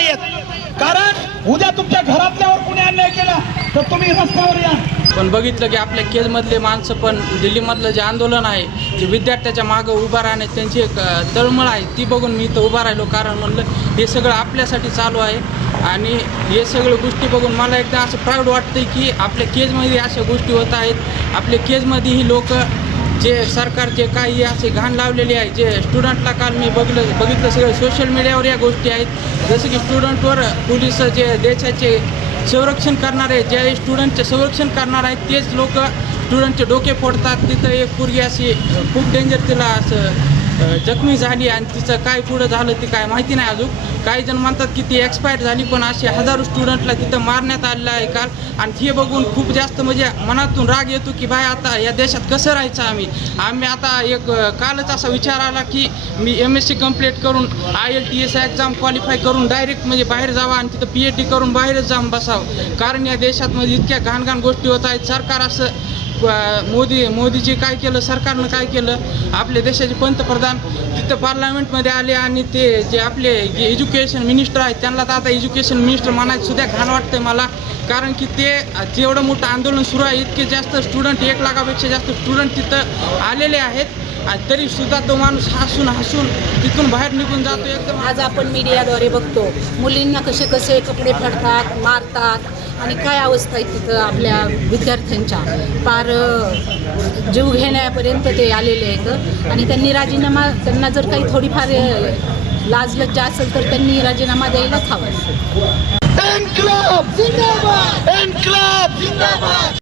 नाहीयेत, कारण उद्या तुमच्या घरातल्यावर कुणी अन्याय केला तर तुम्ही रस्त्यावर या. पण बघितलं की आपल्या केजमधले माणसं पण दिल्लीमधलं जे आंदोलन आहे, जे विद्यार्थ्याच्या मागं उभा राहण्यात त्यांची एक तळमळ आहे, ती बघून मी इथं उभा राहिलो. कारण म्हणलं हे सगळं आपल्यासाठी चालू आहे आणि हे सगळ्या गोष्टी बघून मला एकदा असं प्राऊड वाटतं की आपल्या केजमध्ये अशा गोष्टी होत आहेत. आपल्या केजमध्ये ही लोक जे सरकारचे काही असे घाण लावलेले आहे, जे स्टुडंटला काल मी बघितलं सगळं सोशल मीडियावर या गोष्टी आहेत. जसं की स्टुडंटवर पोलीस जे देशाचे संरक्षण करणारे, जे स्टुडंटचे संरक्षण करणार आहेत तेच लोक स्टुडंटचे डोके फोडतात. तिथं एक पोरगी अशी खूप डेंजर, तिला असं जखमी झाली आणि तिचं काय पुढं झालं ते काय माहिती नाही अजून. काही जण म्हणतात की ती एक्सपायर झाली, पण असे हजारो स्टुडंटला तिथं मारण्यात आलेलं आहे काल. आणि हे बघून खूप जास्त म्हणजे मनातून राग येतो की बाय आता या देशात कसं राहायचं आम्ही आता एक कालच असा विचार आला की मी MSc कंप्लीट करून IELTS एक्झाम क्वालिफाय करून डायरेक्ट म्हणजे बाहेर जावं आणि तिथं PhD करून बाहेरच जाऊन बसावं. कारण या देशात इतक्या घाण घोष्टी होत आहेत. सरकार असं मोदीजी काय केलं, सरकारनं काय केलं, आपल्या देशाचे पंतप्रधान तिथं पार्लमेंटमध्ये आले आणि ते जे आपले एज्युकेशन मिनिस्टर आहेत त्यांना तर आता एज्युकेशन मिनिस्टर म्हणायचं सुद्धा घाण वाटतंय मला. कारण की ते जेवढं मोठं आंदोलन सुरू आहे, इतके जास्त स्टुडंट 1 लाखापेक्षा जास्त स्टुडंट तिथं आलेले आहेत आणि तरीसुद्धा तो माणूस हसून तिथून बाहेर निघून जातो एकदम. आज आपण मीडियाद्वारे बघतो मुलींना कसे कपडे फाडतात, मारतात आणि काय अवस्था आहे तिथं आपल्या विद्यार्थ्यांच्या. फार जीव घेण्यापर्यंत ते आलेले आहेत आणि त्यांना जर काही थोडीफार लाजलज्जा असेल तर त्यांनी राजीनामा द्यायलाच हवा. इन्क्लाब जिंदाबाद, इन्क्लाब जिंदाबाद.